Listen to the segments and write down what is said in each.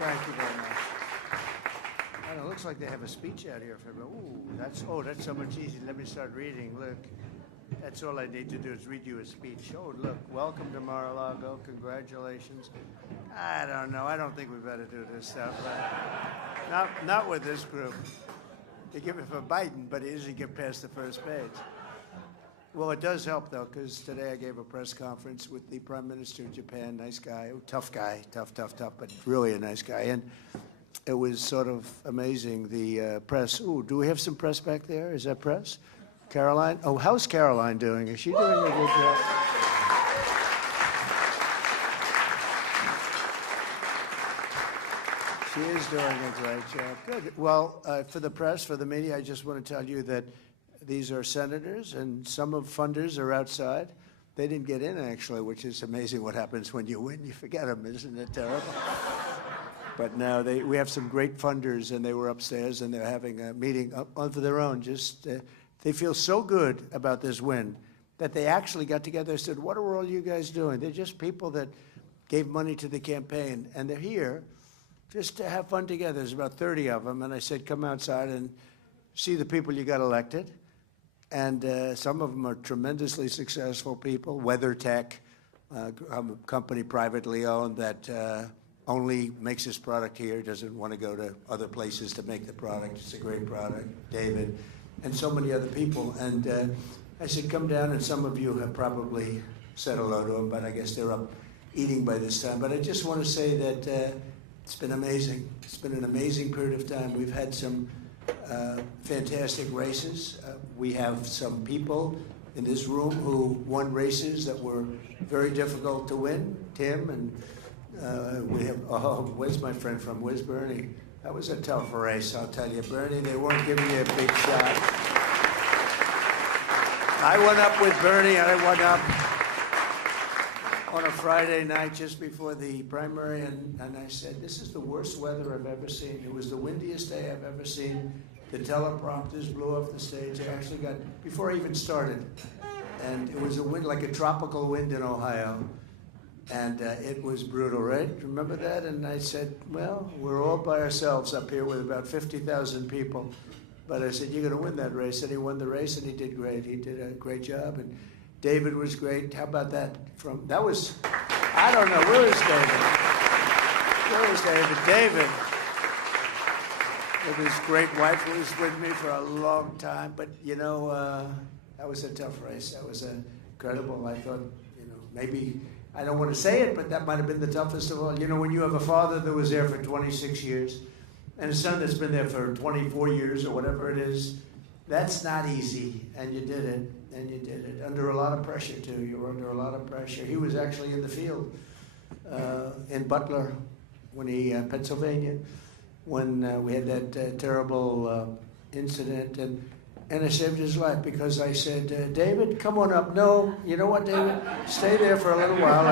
Thank you very much. And it looks like they have a speech out here for everyone. Ooh, that's so much easier. Let me start reading. Look, that's all I need to do is read you a speech. Oh, look, welcome to Mar-a-Lago. Congratulations. I don't know. I don't think we better do this stuff. Not with this group. They give it for Biden, but it doesn't get past the first page. Well, it does help, though, because today I gave a press conference with the Prime Minister of Japan, nice guy, tough guy, tough, but really a nice guy. And it was sort of amazing, the press. Ooh, do we have some press back there? Is that press? Caroline? Oh, how's Caroline doing? Is she doing a good job? She is doing a great job. Good. Well, for the press, for the media, I just want to tell you that these are senators, and some of funders are outside. They didn't get in, actually, which is amazing what happens when you win. You forget them. Isn't it terrible? But now we have some great funders, and they were upstairs, and they're having a meeting of their own. Just they feel so good about this win that they actually got together and said, what are all you guys doing? They're just people that gave money to the campaign, and they're here just to have fun together. There's about 30 of them, and I said, come outside and see the people you got elected. And some of them are tremendously successful people. WeatherTech, a company privately owned that only makes this product here, doesn't want to go to other places to make the product. It's a great product. David, and so many other people. And I said, come down, and some of you have probably said hello to them, but I guess they're up eating by this time. But I just want to say that it's been amazing. It's been an amazing period of time. We've had some fantastic races. We have some people in this room who won races that were very difficult to win. Tim, and we have, where's my friend from? Where's Bernie? That was a tough race, I'll tell you. Bernie, they weren't giving you a big shot. I went up with Bernie, and I went up on a Friday night just before the primary, and I said, this is the worst weather I've ever seen. It was the windiest day I've ever seen. The teleprompters blew off the stage. I actually got, before I even started, and it was a wind, like a tropical wind in Ohio, and it was brutal, right? Remember that? And I said, well, we're all by ourselves up here with about 50,000 people. But I said, you're going to win that race. And he won the race, and he did great. He did a great job. And David was great. How about that? That was, I don't know, where is David? Where is David? David, with his great wife, who was with me for a long time. But, you know, that was a tough race. That was incredible. I thought, you know, maybe, I don't want to say it, but that might have been the toughest of all. You know, when you have a father that was there for 26 years and a son that's been there for 24 years or whatever it is, that's not easy, and you did it. And you did it under a lot of pressure, too. You were under a lot of pressure. He was actually in the field in Butler, Pennsylvania, when we had that terrible incident. And I saved his life because I said, David, come on up. No, you know what, David? Stay there for a little while.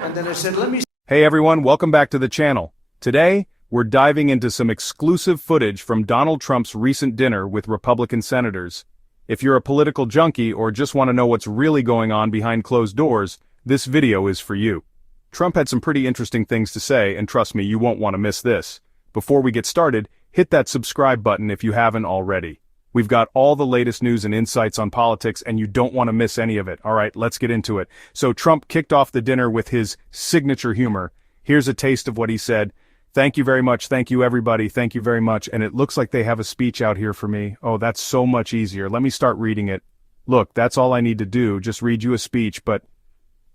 And then I said, let me... Hey, everyone. Welcome back to the channel. Today, we're diving into some exclusive footage from Donald Trump's recent dinner with Republican senators. If you're a political junkie or just want to know what's really going on behind closed doors, this video is for you. Trump had some pretty interesting things to say, and trust me, you won't want to miss this. Before we get started, hit that subscribe button if you haven't already. We've got all the latest news and insights on politics, and you don't want to miss any of it. All right, let's get into it. So Trump kicked off the dinner with his signature humor. Here's a taste of what he said. Thank you very much. Thank you, everybody. Thank you very much. And it looks like they have a speech out here for me. Oh, that's so much easier. Let me start reading it. Look, that's all I need to do, just read you a speech, but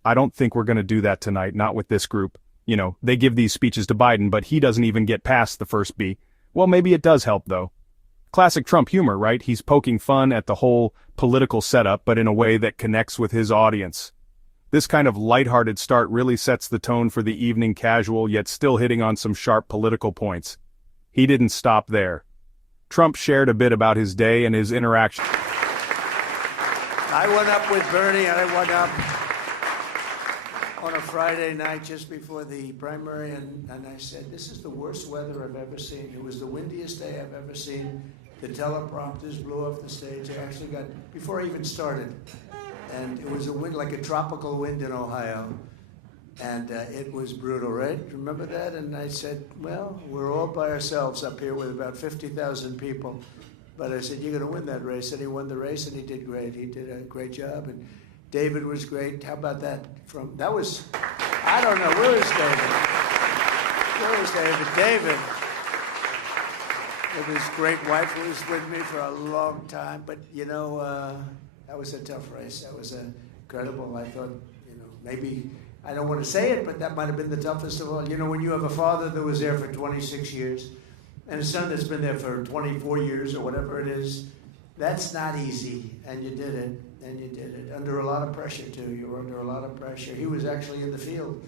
I don't think we're going to do that tonight, not with this group. You know, they give these speeches to Biden, but he doesn't even get past the first B. Well, maybe it does help, though. Classic Trump humor, right? He's poking fun at the whole political setup, but in a way that connects with his audience. This kind of lighthearted start really sets the tone for the evening casual, yet still hitting on some sharp political points. He didn't stop there. Trump shared a bit about his day and his interaction. I went up with Bernie, and I went up on a Friday night just before the primary, and I said, this is the worst weather I've ever seen. It was the windiest day I've ever seen. The teleprompters blew off the stage. I actually got, before I even started, and it was a wind, like a tropical wind in Ohio, And it was brutal, right? Remember that? And I said, well, we're all by ourselves up here with about 50,000 people. But I said, you're going to win that race. And he won the race, and he did great. He did a great job. And David was great. How about that? That was, I don't know, where is David? Where is David? David, with his great wife, who was with me for a long time. But, you know, that was a tough race. That was incredible. I thought, you know, maybe, I don't want to say it, but that might have been the toughest of all. You know, when you have a father that was there for 26 years, and a son that's been there for 24 years or whatever it is, that's not easy. And you did it, and you did it. Under a lot of pressure, too. You were under a lot of pressure. He was actually in the field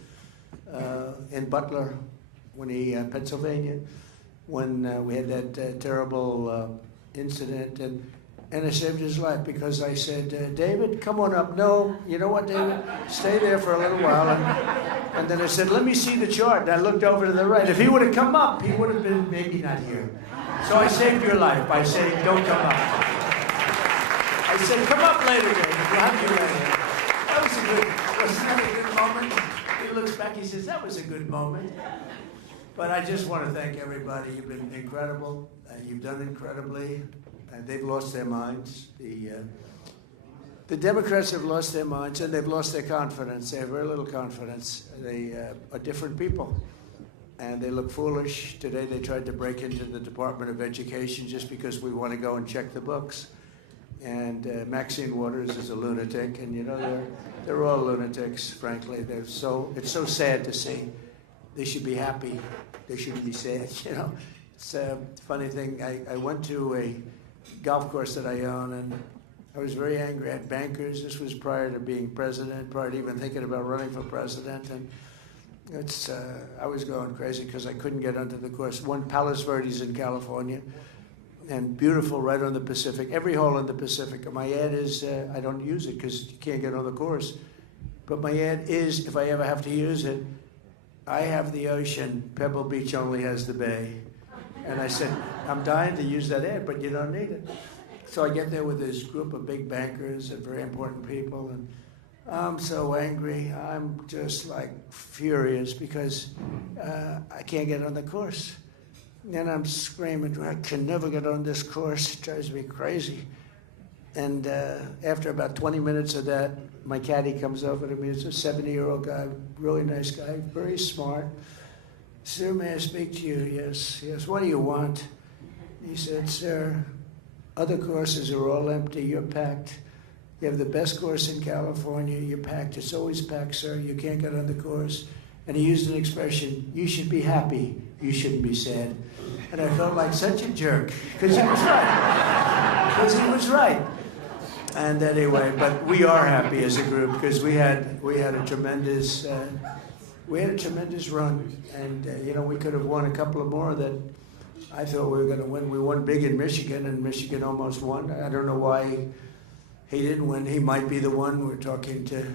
in Butler, Pennsylvania, when we had that terrible incident. And I saved his life because I said, David, come on up. No, you know what, David? Stay there for a little while. And then I said, let me see the chart. And I looked over to the right. If he would have come up, he would have been maybe not here. So I saved your life by saying, don't come up. I said, come up later, David. We'll have you later. That wasn't that a good moment? He looks back, he says, that was a good moment. But I just want to thank everybody. You've been incredible. You've done incredibly. They've lost their minds. The Democrats have lost their minds, and they've lost their confidence. They have very little confidence. They are different people, and they look foolish. Today they tried to break into the Department of Education just because we want to go and check the books. And Maxine Waters is a lunatic, and you know they're all lunatics. Frankly, it's so sad to see. They should be happy. They shouldn't be sad. You know, it's a funny thing. I went to a golf course that I own, and I was very angry at bankers. This was prior to being president, prior to even thinking about running for president, and I was going crazy because I couldn't get onto the course. One, Palos Verdes in California, and beautiful right on the Pacific, every hole in the Pacific. And my ad is, I don't use it because you can't get on the course, but my ad is, if I ever have to use it, I have the ocean, Pebble Beach only has the bay. And I said, I'm dying to use that ad, but you don't need it. So I get there with this group of big bankers and very important people, and I'm so angry. I'm just like furious because I can't get on the course. And I'm screaming, I can never get on this course. It drives me crazy. And after about 20 minutes of that, my caddy comes over to me. It's a 70-year-old guy, really nice guy, very smart. Sir, may I speak to you? Yes. Yes. What do you want? He said, sir, other courses are all empty. You're packed. You have the best course in California. You're packed. It's always packed, sir. You can't get on the course. And he used an expression, you should be happy. You shouldn't be sad. And I felt like such a jerk because he was right. Because he was right. And anyway, but we are happy as a group because we had a tremendous run, and you know, we could have won a couple of more that I thought we were going to win. We won big in Michigan, and Michigan almost won. I don't know why he didn't win. He might be the one. We're talking to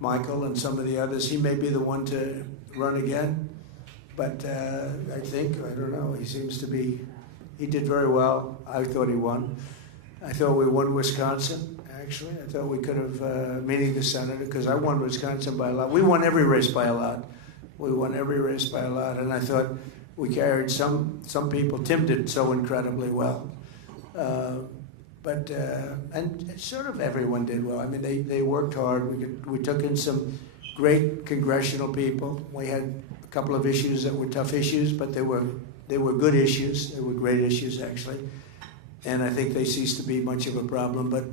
Michael and some of the others. He may be the one to run again, but I don't know. He seems to be. He did very well. I thought he won. I thought we won Wisconsin, actually. I thought we could have, meeting the senator, because I won Wisconsin by a lot. We won every race by a lot. We won every race by a lot, and I thought we carried some people. Tim did so incredibly well. And sort of everyone did well. I mean, they worked hard. We took in some great congressional people. We had a couple of issues that were tough issues, but they were good issues. They were great issues, actually. And I think they ceased to be much of a problem, but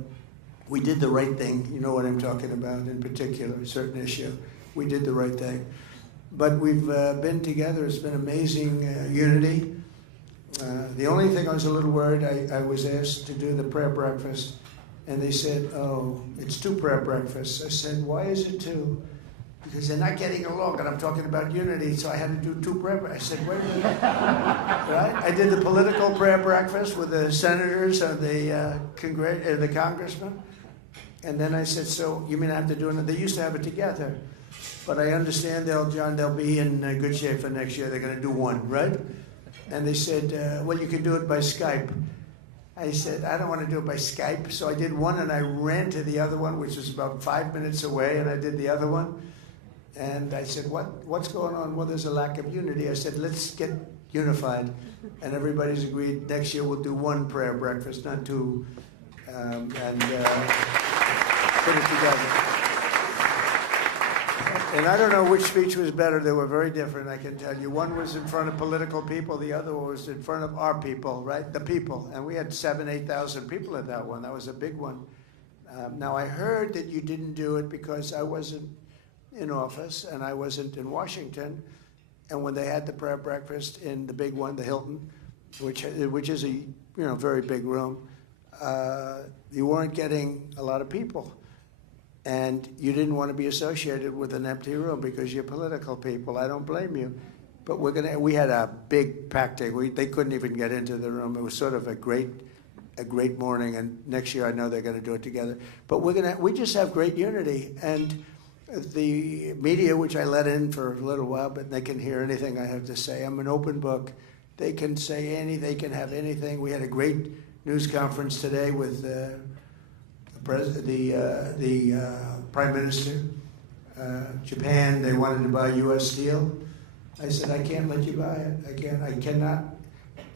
we did the right thing. You know what I'm talking about in particular, a certain issue. We did the right thing. But we've been together. It's been amazing unity. The only thing I was a little worried, I was asked to do the prayer breakfast, and they said, oh, it's 2 prayer breakfasts. I said, why is it 2? Because they're not getting along, and I'm talking about unity, so I had to do 2 prayer breakfasts. I said, wait a minute. Right? I did the political prayer breakfast with the senators and the congressmen. And then I said, so you mean I have to do it? They used to have it together. But I understand, they'll be in good shape for next year. They're going to do 1, right? And they said, well, you can do it by Skype. I said, I don't want to do it by Skype. So I did 1, and I ran to the other one, which was about 5 minutes away, and I did the other one. And I said, what's going on? Well, there's a lack of unity. I said, let's get unified. And everybody's agreed next year we'll do one prayer breakfast, not two, and put it together. And I don't know which speech was better. They were very different, I can tell you. One was in front of political people. The other one was in front of our people, right? The people. And we had 7,000, 8,000 people at that one. That was a big one. Now, I heard that you didn't do it because I wasn't in office and I wasn't in Washington. And when they had the prayer breakfast in the big one, the Hilton, which is a very big room, you weren't getting a lot of people. And you didn't want to be associated with an empty room because you're political people. I don't blame you. But we had a big packed day. They couldn't even get into the room. It was sort of a great morning. And next year I know they're going to do it together. But we just have great unity. And the media, which I let in for a little while, but they can hear anything I have to say. I'm an open book. They can say anything. They can have anything. We had a great news conference today with the Prime Minister. Japan, they wanted to buy U.S. steel. I said, I can't let you buy it. I cannot.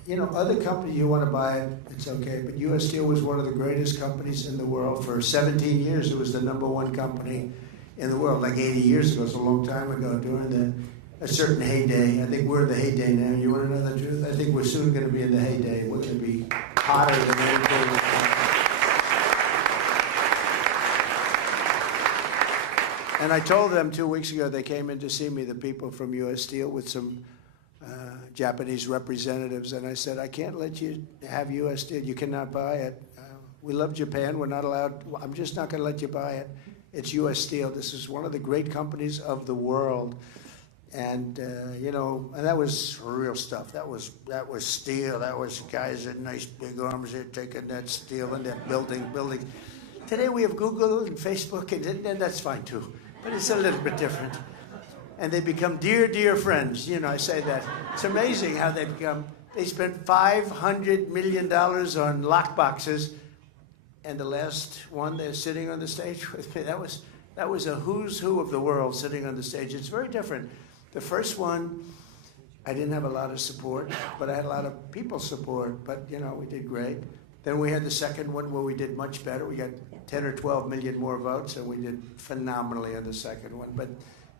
Other companies, you want to buy it, it's okay. But U.S. Steel was one of the greatest companies in the world. For 17 years, it was the #1 company in the world, like 80 years ago. It's a long time ago, during a certain heyday. I think we're in the heyday now. You want to know the truth? I think we're soon going to be in the heyday. We're going to be hotter than anything. And I told them 2 weeks ago, they came in to see me, the people from U.S. Steel, with some Japanese representatives, and I said, I can't let you have U.S. Steel. You cannot buy it. We love Japan. We're not allowed. I'm just not going to let you buy it. It's U.S. Steel. This is one of the great companies of the world. And, and that was real stuff. That was steel. That was guys with nice big arms there taking that steel and that building. Today we have Google and Facebook, and that's fine too. But it's a little bit different. And they become dear, dear friends. I say that. It's amazing how they spent $500 million on lockboxes. And the last one, they're sitting on the stage with me. That was a who's who of the world sitting on the stage. It's very different. The first one, I didn't have a lot of support, but I had a lot of people's support. But, we did great. Then we had the second one where we did much better. We got 10 or 12 million more votes, and we did phenomenally on the second one. But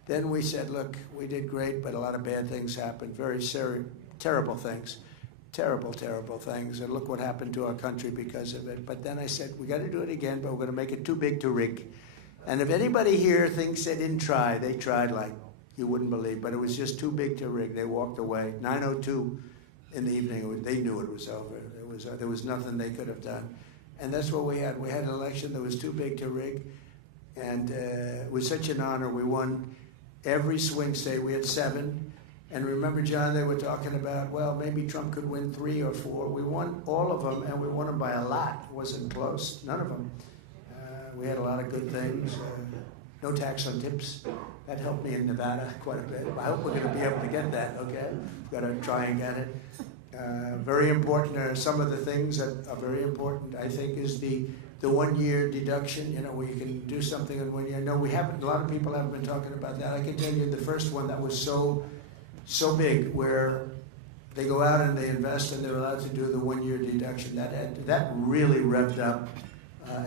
then we said, look, we did great, but a lot of bad things happened, very terrible things, terrible things. And look what happened to our country because of it. But then I said, we got to do it again, but we're going to make it too big to rig. And if anybody here thinks they didn't try, they tried like you wouldn't believe. But it was just too big to rig. They walked away. 9:02 in the evening, they knew it was over. There was nothing they could have done. And that's what we had. We had an election that was too big to rig. And it was such an honor. We won every swing state. We had 7. And remember, John, they were talking about, well, maybe Trump could win 3 or 4. We won all of them, and we won them by a lot. It wasn't close. None of them. We had a lot of good things. No tax on tips. That helped me in Nevada quite a bit. I hope we're going to be able to get that, okay? We've got to try and get it. Very important. Some of the things that are very important, I think, is the 1-year deduction. Where you can do something in 1 year. No, we haven't. A lot of people haven't been talking about that. I can tell you the first one that was so big, where they go out and they invest and they're allowed to do the 1-year deduction. That really revved up.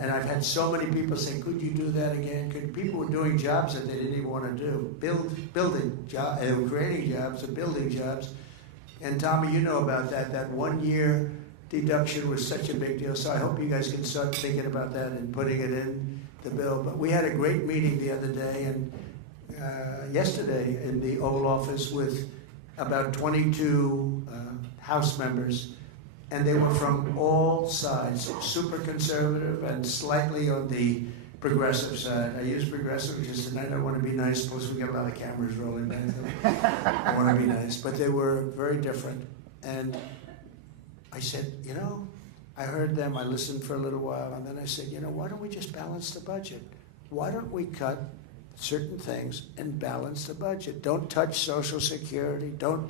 And I've had so many people say, could you do that again? People were doing jobs that they didn't even want to do. Building jobs, creating jobs and building jobs. And Tommy, you know about that. That 1-year deduction was such a big deal. So I hope you guys can start thinking about that and putting it in the bill. But we had a great meeting the other day and yesterday in the Oval Office with about 22 House members. And they were from all sides, super conservative and slightly on the progressive side. I use progressive because tonight I want to be nice. Plus we get a lot of cameras rolling back. I want to be nice. But they were very different. And I said, I heard them. I listened for a little while. And then I said, why don't we just balance the budget? Why don't we cut certain things and balance the budget? Don't touch Social Security. Don't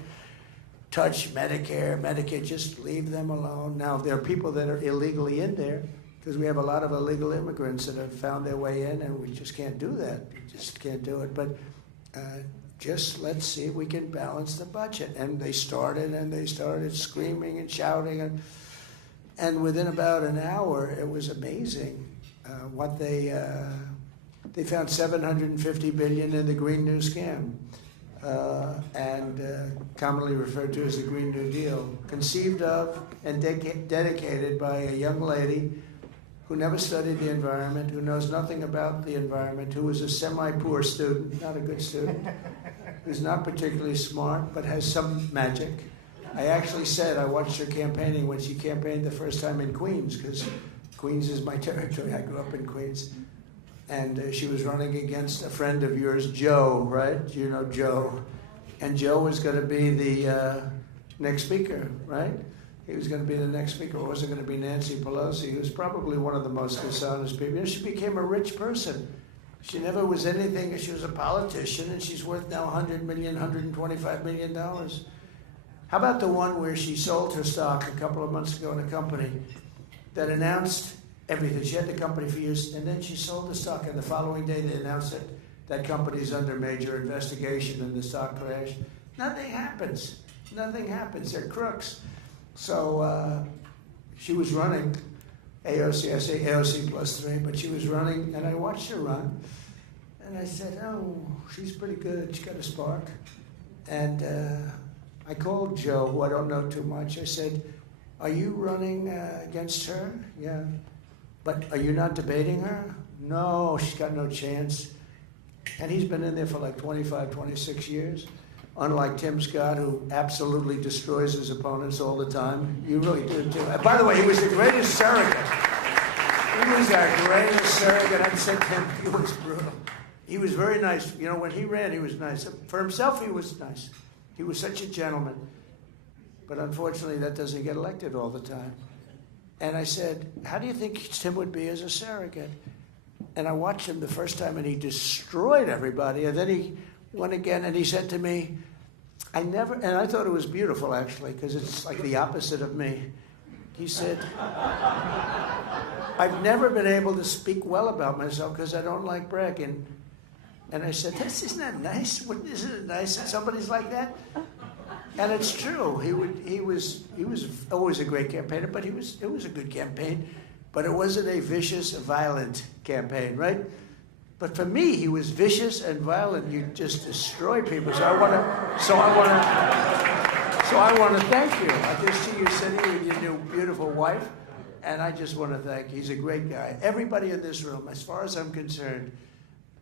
touch Medicare, Medicaid, just leave them alone. Now, there are people that are illegally in there because we have a lot of illegal immigrants that have found their way in, and we just can't do that. We just can't do it. But just let's see if we can balance the budget. And they started screaming and shouting. And within about an hour, it was amazing what they found $750 billion in the Green New Scam, and commonly referred to as the Green New Deal, conceived of and dedicated by a young lady who never studied the environment, who knows nothing about the environment, who was a semi-poor student, not a good student, who's not particularly smart, but has some magic. I actually said I watched her campaigning when she campaigned the first time in Queens, because Queens is my territory. I grew up in Queens. And she was running against a friend of yours, Joe, right? You know Joe. And Joe was going to be the next speaker, right? He was going to be the next speaker. It wasn't going to be Nancy Pelosi, who was probably one of the most dishonest people. You know, she became a rich person. She never was anything. She was a politician, and she's worth now $100 million, $125 million. How about the one where she sold her stock a couple of months ago in a company that announced everything? She had the company for years, and then she sold the stock, and the following day they announced that that company's under major investigation and the stock crashed. Nothing happens. Nothing happens. They're crooks. So she was running AOC, I say AOC plus 3, but she was running, and I watched her run, and I said, oh, she's pretty good. She's got a spark. And I called Joe, who I don't know too much. I said, are you running against her? Yeah. But are you not debating her? No, she's got no chance. And he's been in there for like 25, 26 years. Unlike Tim Scott, who absolutely destroys his opponents all the time. You really do too. By the way, he was the greatest surrogate. He was our greatest surrogate. I'd said to him, he was brutal. He was very nice. You know, when he ran, he was nice. For himself, he was nice. He was such a gentleman. But unfortunately, that doesn't get elected all the time. And I said, how do you think Tim would be as a surrogate? And I watched him the first time, and he destroyed everybody. And then he went again, and he said to me, and I thought it was beautiful, actually, because it's like the opposite of me. He said, I've never been able to speak well about myself because I don't like bragging. And I said, isn't that nice? Isn't it nice that somebody's like that? And it's true. He was always a great campaigner, but it was a good campaign. But it wasn't a vicious, violent campaign, right? But for me, he was vicious and violent. You just destroy people. So I want to thank you. I just see you sitting with your new beautiful wife, and I just want to thank you. He's a great guy. Everybody in this room, as far as I'm concerned,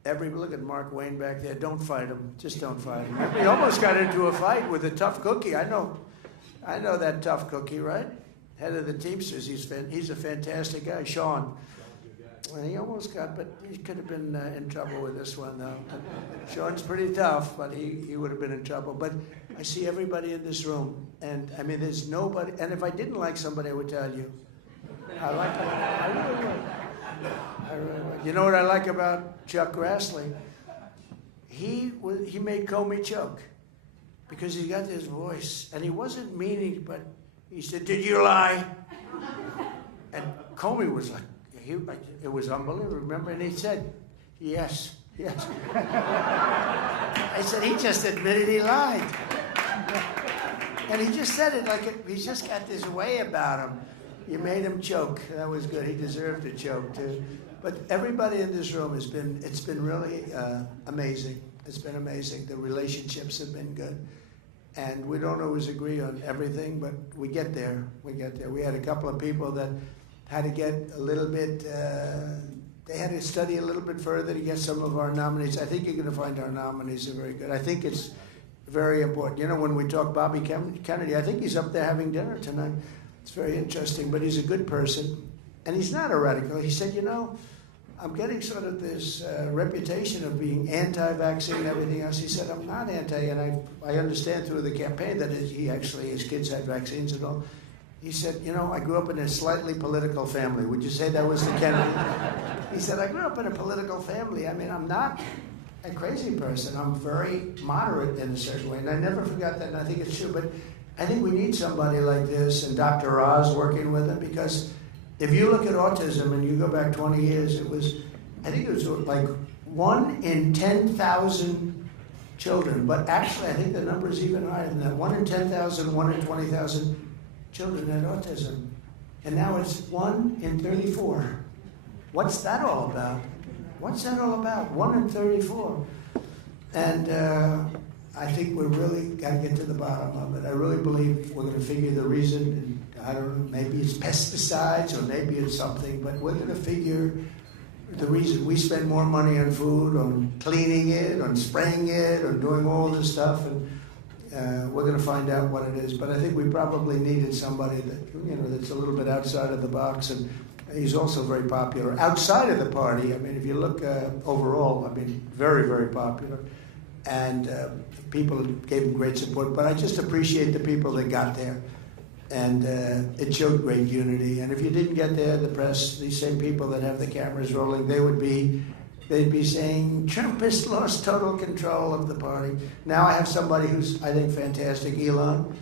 look at Mark Wayne back there. Don't fight him. Just don't fight him. He almost got into a fight with a tough cookie. I know that tough cookie, right? Head of the Teamsters. He's a fantastic guy, Sean. And he almost got, but he could have been in trouble with this one, though. Sean's pretty tough, but he would have been in trouble. But I see everybody in this room, and I mean, there's nobody. And if I didn't like somebody, I would tell you. I like him. I really would. I really would. You know what I like about Chuck Grassley? He made Comey choke because he got this voice, and he wasn't meaning, but he said, "Did you lie?" And Comey was like, it was unbelievable. Remember, and he said, "Yes, yes." I said, he just admitted he lied, and he just said it like he's just got this way about him. You made him choke. That was good. He deserved to choke too. But everybody in this room it's been really amazing. It's been amazing. The relationships have been good. And we don't always agree on everything, but we get there. We get there. We had a couple of people that had to get a little bit, they had to study a little bit further to get some of our nominees. I think you're going to find our nominees are very good. I think it's very important. You know, when we talk Bobby Kennedy, I think he's up there having dinner tonight. It's very interesting, but he's a good person. And he's not a radical. He said, you know, I'm getting sort of this reputation of being anti-vaccine and everything else. He said, I'm not anti, and I understand through the campaign that his kids had vaccines and all. He said, you know, I grew up in a slightly political family. Would you say that was the Kennedy? He said, I grew up in a political family. I mean, I'm not a crazy person. I'm very moderate in a certain way. And I never forgot that, and I think it's true. But I think we need somebody like this, and Dr. Oz working with him, because if you look at autism and you go back 20 years, I think it was like 1 in 10,000 children. But actually, I think the number is even higher than that. 1 in 10,000, 1 in 20,000 children had autism. And now it's 1 in 34. What's that all about? What's that all about? 1 in 34. And I think we really got to get to the bottom of it. I really believe we're going to figure the reason. And I don't know, maybe it's pesticides or maybe it's something, but we're going to figure the reason. We spend more money on food, on cleaning it, on spraying it, on doing all this stuff, and we're going to find out what it is. But I think we probably needed somebody that, that's a little bit outside of the box, and he's also very popular outside of the party. I mean, if you look overall, I mean, very, very popular, and people gave him great support. But I just appreciate the people that got there. And it showed great unity. And if you didn't get there, the press, these same people that have the cameras rolling, they'd be saying, Trump has lost total control of the party. Now I have somebody who's, I think, fantastic, Elon.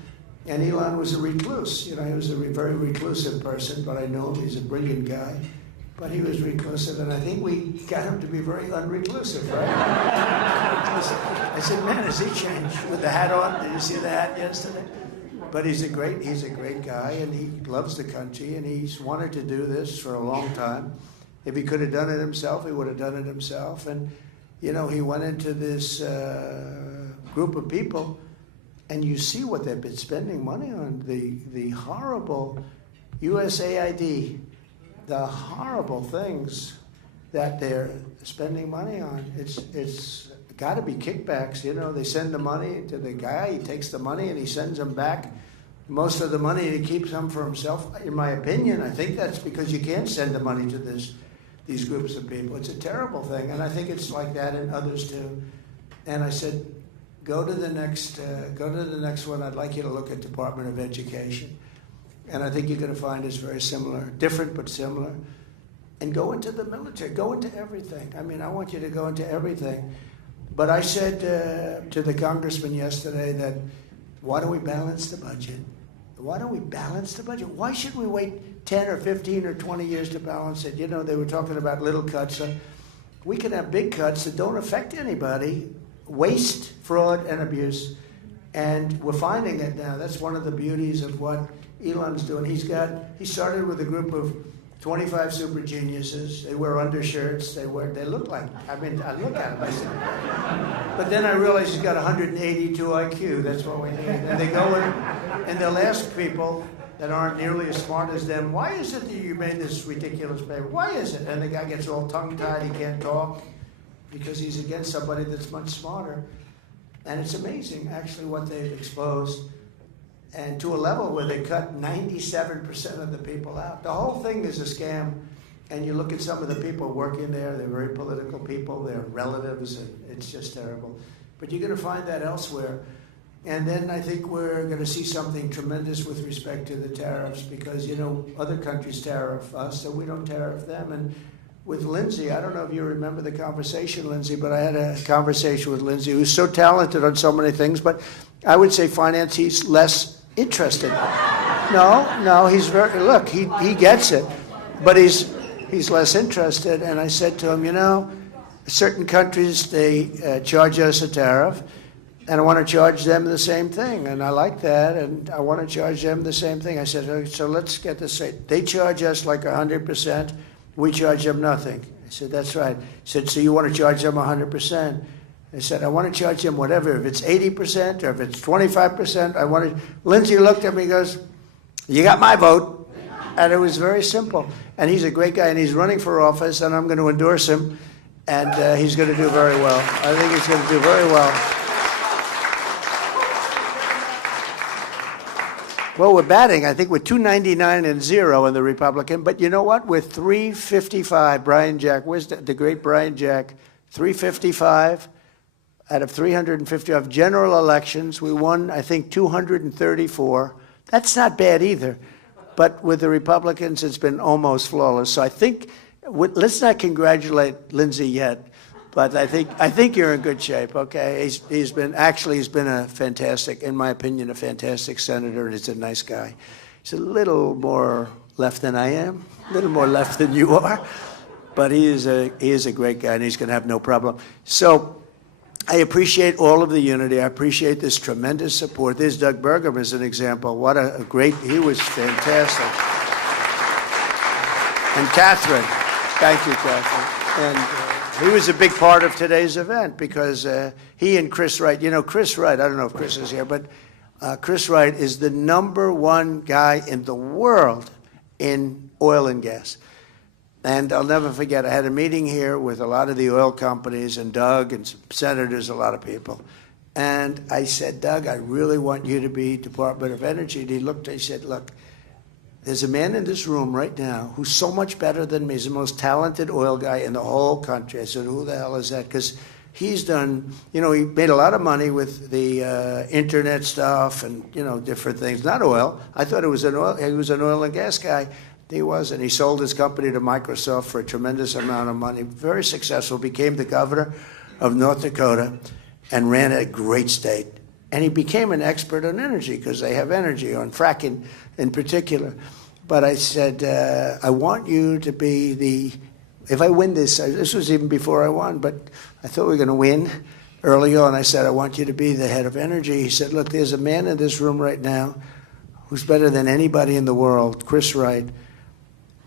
And Elon was a recluse. He was a very reclusive person, but I know him. He's a brilliant guy. But he was reclusive, and I think we got him to be very unreclusive, right? I said, man, has he changed with the hat on? Did you see the hat yesterday? But he's a great guy, and he loves the country, and he's wanted to do this for a long time. If he could have done it himself, he would have done it himself. And, he went into this group of people, and you see what they've been spending money on. The horrible USAID, the horrible things that they're spending money on. It's got to be kickbacks. They send the money to the guy, he takes the money and he sends them back. Most of the money he keeps some for himself. In my opinion, I think that's because you can't send the money to these groups of people. It's a terrible thing, and I think it's like that in others too. And I said, go to the next one. I'd like you to look at Department of Education. And I think you're going to find it's very similar, different but similar. And go into the military, go into everything. I mean, I want you to go into everything. But I said to the congressman yesterday that, why don't we balance the budget? Why don't we balance the budget? Why should we wait 10 or 15 or 20 years to balance it? They were talking about little cuts. We can have big cuts that don't affect anybody, waste, fraud, and abuse. And we're finding it now. That's one of the beauties of what Elon's doing. He started with a group of 25 super geniuses. They wear undershirts. They look like, I look at them. I said, but then I realized he's got 182 IQ. That's what we need. And they go in and they'll ask people that aren't nearly as smart as them, why is it that you made this ridiculous paper? Why is it? And the guy gets all tongue-tied. He can't talk because he's against somebody that's much smarter. And it's amazing, actually, what they've exposed. And to a level where they cut 97% of the people out. The whole thing is a scam. And you look at some of the people working there, they're very political people, they're relatives, and it's just terrible. But you're going to find that elsewhere. And then I think we're going to see something tremendous with respect to the tariffs because, other countries tariff us, so we don't tariff them. And with Lindsay, I don't know if you remember the conversation, Lindsay, but I had a conversation with Lindsay, who's so talented on so many things, but I would say finance, he's less interested. No, he's he gets it, but he's less interested. And I said to him, certain countries, they charge us a tariff, and I want to charge them the same thing. And I like that, and I want to charge them the same thing. I said, okay, so let's get this straight. They charge us like 100%. We charge them nothing. I said, that's right. He said, so you want to charge them 100%? I said, I want to charge them whatever. If it's 80% or if it's 25%, I want to. Lindsay looked at me and goes, you got my vote. And it was very simple. And he's a great guy, and he's running for office, and I'm going to endorse him, and he's going to do very well. I think he's going to do very well. Well, we're batting, I think, with 299 and 0 in the Republican. But you know what? With 355, Brian Jack, where's the great Brian Jack? 355 out of 355 general elections. We won, I think, 234. That's not bad either. But with the Republicans, it's been almost flawless. So I think, let's not congratulate Lindsay yet. But I think you're in good shape, okay? He's been a fantastic, in my opinion, a fantastic senator, and he's a nice guy. He's a little more left than I am, a little more left than you are, but he is a great guy, and he's going to have no problem. So I appreciate all of the unity. I appreciate this tremendous support. There's Doug Burgum as an example. What a great, he was fantastic. And Catherine, thank you, Catherine. And he was a big part of today's event because he and Chris Wright, you know, Chris Wright, I don't know if Chris is here, but Chris Wright is the #1 guy in the world in oil and gas. And I'll never forget, I had a meeting here with a lot of the oil companies and Doug and some senators, a lot of people. And I said, Doug, I really want you to be Department of Energy. And he looked, he said, look, there's a man in this room right now who's so much better than me. He's the most talented oil guy in the whole country. I said, who the hell is that? Because he's done, you know, he made a lot of money with the internet stuff and, you know, different things. Not oil. I thought it was he was an oil and gas guy. He wasn't. He sold his company to Microsoft for a tremendous amount of money. Very successful. Became the governor of North Dakota and ran a great state. And he became an expert on energy because they have energy, on fracking in particular. But I said, I want you to be the, if I win this was even before I won, but I thought we were going to win early on. I said, I want you to be the head of energy. He said, look, there's a man in this room right now who's better than anybody in the world, Chris Wright.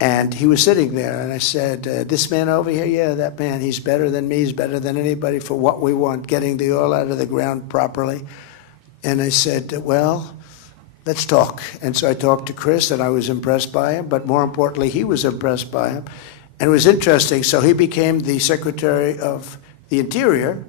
And he was sitting there, and I said, this man over here, yeah, that man, he's better than me, he's better than anybody for what we want, getting the oil out of the ground properly. And I said, well, let's talk. And so I talked to Chris, and I was impressed by him, but more importantly, he was impressed by him. And it was interesting, so he became the Secretary of the Interior.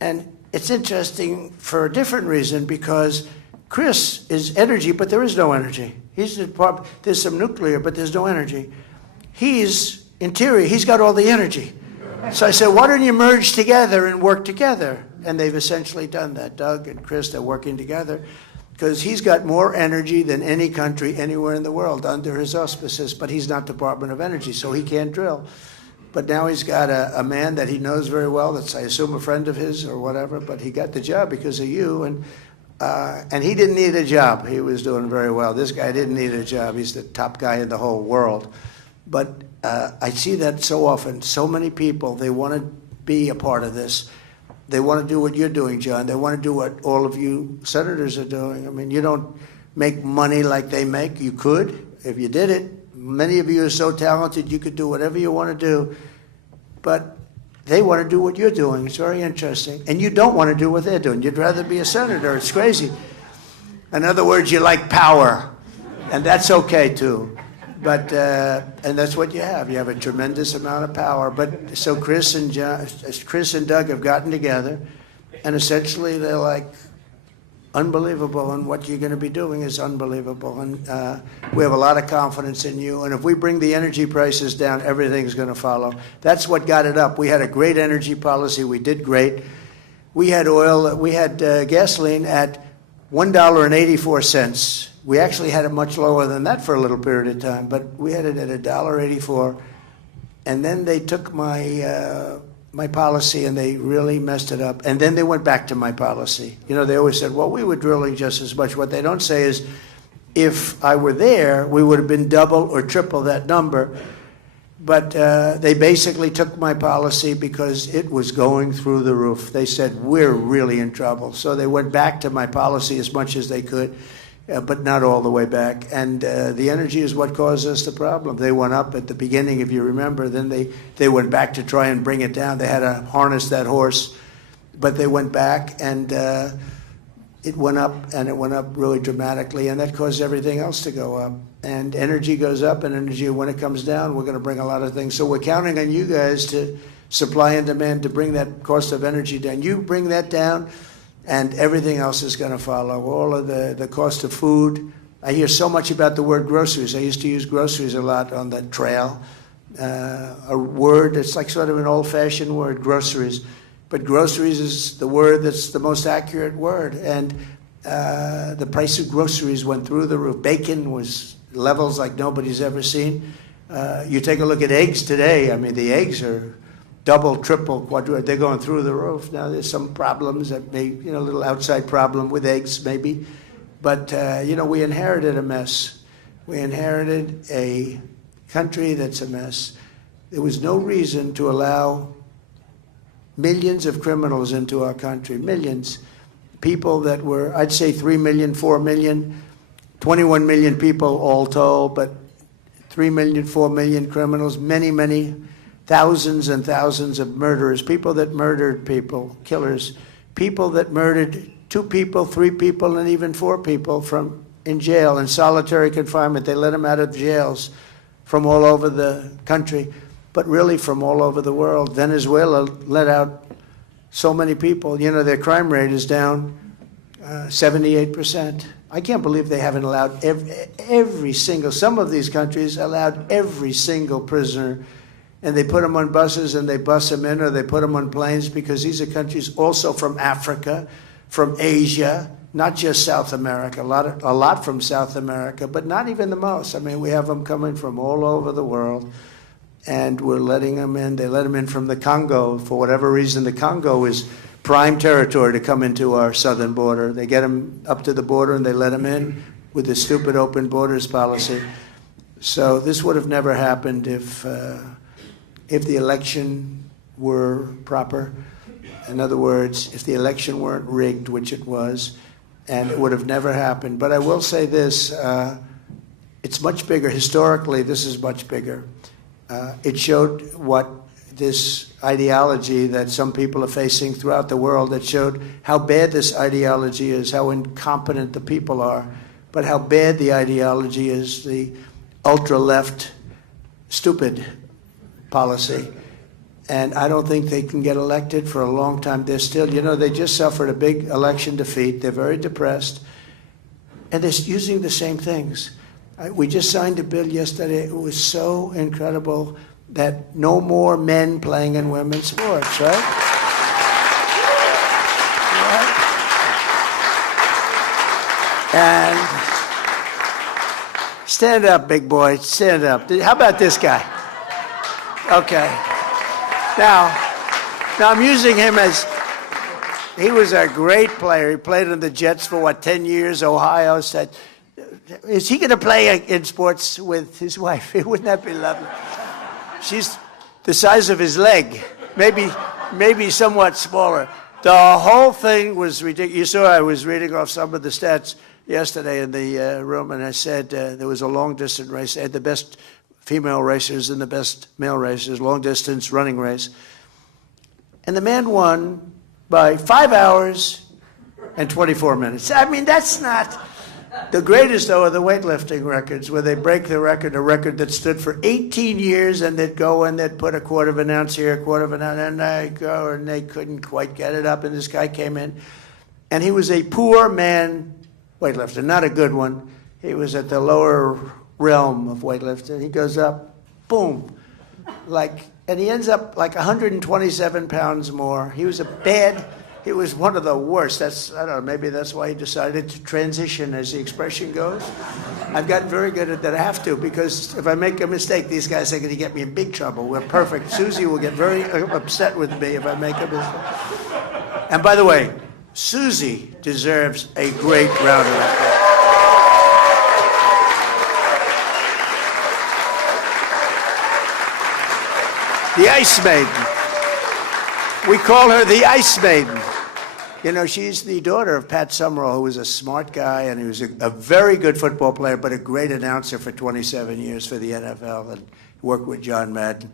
And it's interesting for a different reason, because Chris is energy, but there is no energy. There's some nuclear, but there's no energy. He's interior. He's got all the energy. So I said, why don't you merge together and work together? And they've essentially done that. Doug and Chris, they're working together because he's got more energy than any country anywhere in the world under his auspices, but he's not Department of Energy, so he can't drill. But now he's got a man that he knows very well, that's, I assume, a friend of his or whatever, but he got the job because of you. And he didn't need a job. He was doing very well. This guy didn't need a job. He's the top guy in the whole world. But I see that so often. So many people, they want to be a part of this. They want to do what you're doing, John. They want to do what all of you senators are doing. I mean, you don't make money like they make. You could, if you did it. Many of you are so talented, you could do whatever you want to do. But they want to do what you're doing. It's very interesting. And you don't want to do what they're doing. You'd rather be a senator. It's crazy. In other words, you like power. And that's okay, too. But, and that's what you have. You have a tremendous amount of power. But so Chris and Doug have gotten together, and essentially they're like, unbelievable, and what you're going to be doing is unbelievable. And we have a lot of confidence in you. And if we bring the energy prices down, everything's going to follow. That's what got it up. We had a great energy policy. We did great. We had gasoline at $1.84. We actually had it much lower than that for a little period of time, but we had it at $1.84. And then they took my policy and they really messed it up. And then they went back to my policy. You know, they always said, well, we were drilling just as much. What they don't say is, if I were there, we would have been double or triple that number. But they basically took my policy because it was going through the roof. They said, we're really in trouble. So they went back to my policy as much as they could, but not all the way back. And the energy is what caused us the problem. They went up at the beginning, if you remember. Then they went back to try and bring it down. They had to harness that horse. But they went back, and it went up, and it went up really dramatically. And that caused everything else to go up. And energy goes up, and energy, when it comes down, we're going to bring a lot of things. So we're counting on you guys to supply and demand to bring that cost of energy down. You bring that down, and everything else is going to follow. All of the cost of food. I hear so much about the word groceries. I used to use groceries a lot on the trail. A word that's like sort of an old-fashioned word, groceries. But groceries is the word that's the most accurate word. And the price of groceries went through the roof. Bacon was levels like nobody's ever seen. You take a look at eggs today. I mean, the eggs are double, triple, quadruple. They're going through the roof. Now, there's some problems that may, a little outside problem with eggs maybe. But, we inherited a mess. We inherited a country that's a mess. There was no reason to allow millions of criminals into our country, millions. People that were, I'd say 3 million, 4 million, 21 million people all told, but 3 million, 4 million criminals, many, many thousands and thousands of murderers, people that murdered people, killers, people that murdered 2 people, 3 people, and even 4 people in jail, in solitary confinement. They let them out of jails from all over the country, but really from all over the world. Venezuela let out so many people. You know, their crime rate is down 78%. I can't believe they haven't allowed every single, some of these countries allowed every single prisoner, and they put them on buses and they bus them in, or they put them on planes, because these are countries also from Africa, from Asia, not just South America, a lot from South America, but not even the most. I mean, we have them coming from all over the world, and we're letting them in. They let them in from the Congo. For whatever reason, the Congo is prime territory to come into our southern border. They get them up to the border and they let them in with the stupid open borders policy. So this would have never happened if the election were proper. In other words, if the election weren't rigged, which it was, and it would have never happened. But I will say this, it's much bigger. Historically, this is much bigger. It showed what this ideology that some people are facing throughout the world, that showed how bad this ideology is, how incompetent the people are, but how bad the ideology is, the ultra-left stupid policy. And I don't think they can get elected for a long time. They're still, you know, they just suffered a big election defeat. They're very depressed. And they're using the same things. We just signed a bill yesterday. It was so incredible that no more men playing in women's sports, right? And stand up, big boy, stand up. How about this guy? Okay. Now I'm using him as, he was a great player. He played on the Jets for, 10 years? Ohio said, is he going to play in sports with his wife? Wouldn't that be lovely? She's the size of his leg, maybe somewhat smaller. The whole thing was ridiculous. You saw I was reading off some of the stats yesterday in the room, and I said there was a long-distance race. They had the best female racers and the best male racers, long-distance running race. And the man won by 5 hours and 24 minutes. I mean, that's not... The greatest, though, are the weightlifting records, where they break the record, a record that stood for 18 years, and they'd go and they'd put a quarter of an ounce here, a quarter of an ounce, and they go, and they couldn't quite get it up, and this guy came in, and he was a poor man weightlifter, not a good one. He was at the lower realm of weightlifting. He goes up, boom, and he ends up like 127 pounds more. He was It was one of the worst. I don't know, maybe that's why he decided to transition, as the expression goes. I've gotten very good at that. I have to, because if I make a mistake, these guys are going to get me in big trouble. We're perfect. Susie will get very upset with me if I make a mistake. And by the way, Susie deserves a great round of applause. The Ice Maiden. We call her the Ice Maiden. You know, she's the daughter of Pat Summerall, who was a smart guy, and he was a very good football player, but a great announcer for 27 years for the NFL, and worked with John Madden.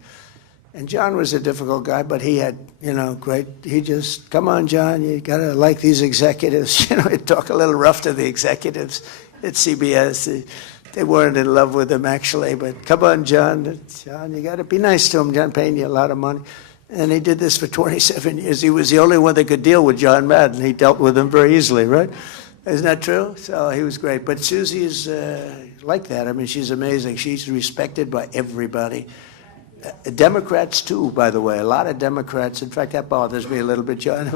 And John was a difficult guy, but he had, he just, come on, John, you got to like these executives. He'd talk a little rough to the executives at CBS. They weren't in love with him, actually, but come on, John, you got to be nice to him. John paying you a lot of money. And he did this for 27 years. He was the only one that could deal with John Madden. He dealt with him very easily, right? Isn't that true? So he was great. But Susie is like that. I mean, she's amazing. She's respected by everybody. Democrats, too, by the way. A lot of Democrats. In fact, that bothers me a little bit, John.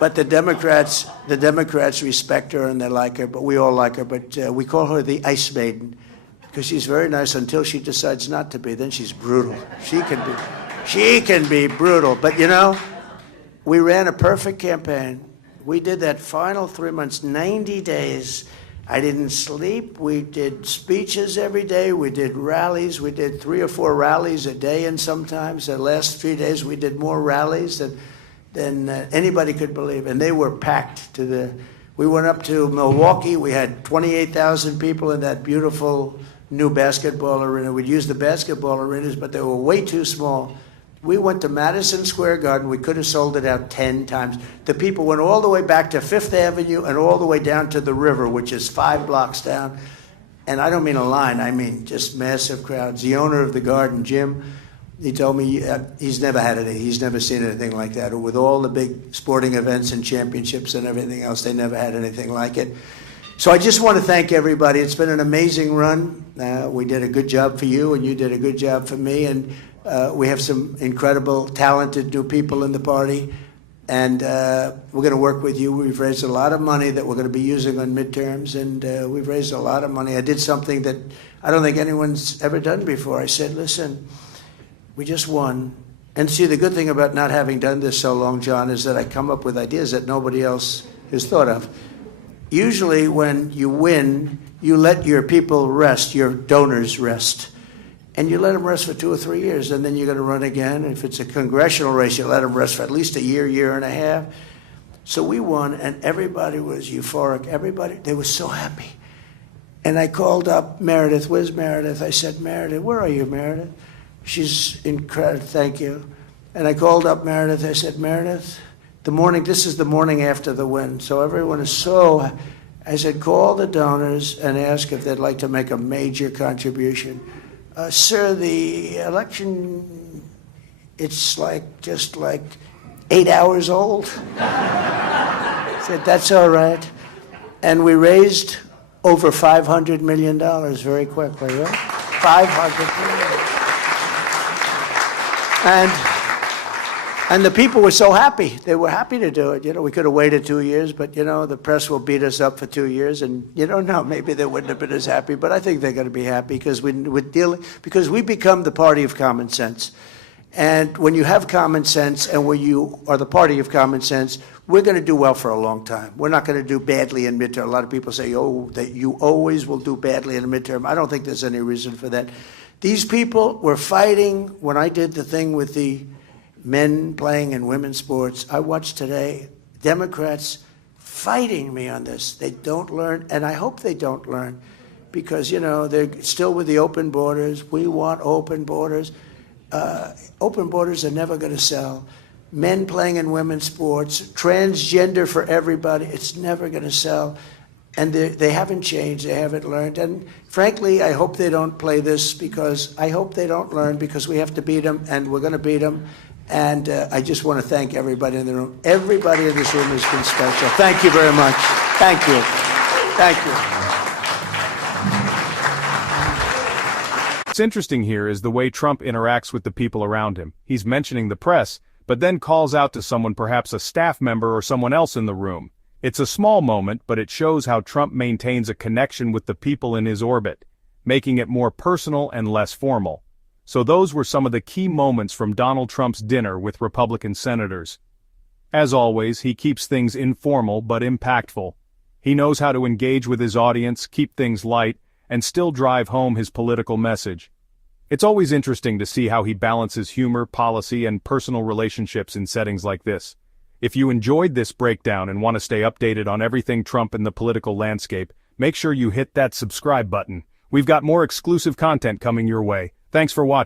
But the Democrats respect her and they like her. But we all like her. But we call her the Ice Maiden because she's very nice until she decides not to be. Then she's brutal. She can be brutal. But, we ran a perfect campaign. We did that final 3 months, 90 days. I didn't sleep. We did speeches every day. We did rallies. We did 3 or 4 rallies a day, and sometimes the last 3 days we did more rallies than anybody could believe. And they were packed to the... We went up to Milwaukee. We had 28,000 people in that beautiful new basketball arena. We'd use the basketball arenas, but they were way too small. We went to Madison Square Garden. We could have sold it out 10 times. The people went all the way back to Fifth Avenue and all the way down to the river, which is 5 blocks down. And I don't mean a line. I mean just massive crowds. The owner of the garden, Jim, he told me he's never had it. He's never seen anything like that. With all the big sporting events and championships and everything else, they never had anything like it. So I just want to thank everybody. It's been an amazing run. We did a good job for you, and you did a good job for me. And we have some incredible, talented new people in the party. And we're going to work with you. We've raised a lot of money that we're going to be using on midterms. And we've raised a lot of money. I did something that I don't think anyone's ever done before. I said, listen, we just won. And see, the good thing about not having done this so long, John, is that I come up with ideas that nobody else has thought of. Usually when you win, you let your people rest, your donors rest. And you let them rest for 2 or 3 years, and then you're going to run again. If it's a congressional race, you let them rest for at least a year, year and a half. So we won, and everybody was euphoric. Everybody, they were so happy. And I called up Meredith. Where's Meredith? I said, Meredith, where are you, Meredith? She's incredible, thank you. And I called up Meredith. I said, Meredith, this is the morning after the win, so everyone is so, I said, call the donors and ask if they'd like to make a major contribution. Sir, the election, it's just like 8 hours old. I said, that's all right. And we raised over $500 million very quickly, right? $500 million. And the people were so happy. They were happy to do it. We could have waited 2 years, but, the press will beat us up for 2 years, and you don't know, maybe they wouldn't have been as happy, but I think they're going to be happy because because we become the party of common sense. And when you have common sense and when you are the party of common sense, we're going to do well for a long time. We're not going to do badly in midterm. A lot of people say, that you always will do badly in a midterm. I don't think there's any reason for that. These people were fighting. When I did the thing with the men playing in women's sports, I watched today Democrats fighting me on this. They don't learn, and I hope they don't learn, because, they're still with the open borders. We want open borders. Open borders are never going to sell. Men playing in women's sports, transgender for everybody, it's never going to sell. And they haven't changed, they haven't learned. And frankly, I hope they don't play this, because I hope they don't learn, because we have to beat them, and we're going to beat them. And I just want to thank everybody in the room. Everybody in this room has been special. Thank you very much. Thank you. Thank you. What's interesting here is the way Trump interacts with the people around him. He's mentioning the press, but then calls out to someone, perhaps a staff member or someone else in the room. It's a small moment, but it shows how Trump maintains a connection with the people in his orbit, making it more personal and less formal. So those were some of the key moments from Donald Trump's dinner with Republican senators. As always, he keeps things informal but impactful. He knows how to engage with his audience, keep things light, and still drive home his political message. It's always interesting to see how he balances humor, policy, and personal relationships in settings like this. If you enjoyed this breakdown and want to stay updated on everything Trump in the political landscape, make sure you hit that subscribe button. We've got more exclusive content coming your way. Thanks for watching.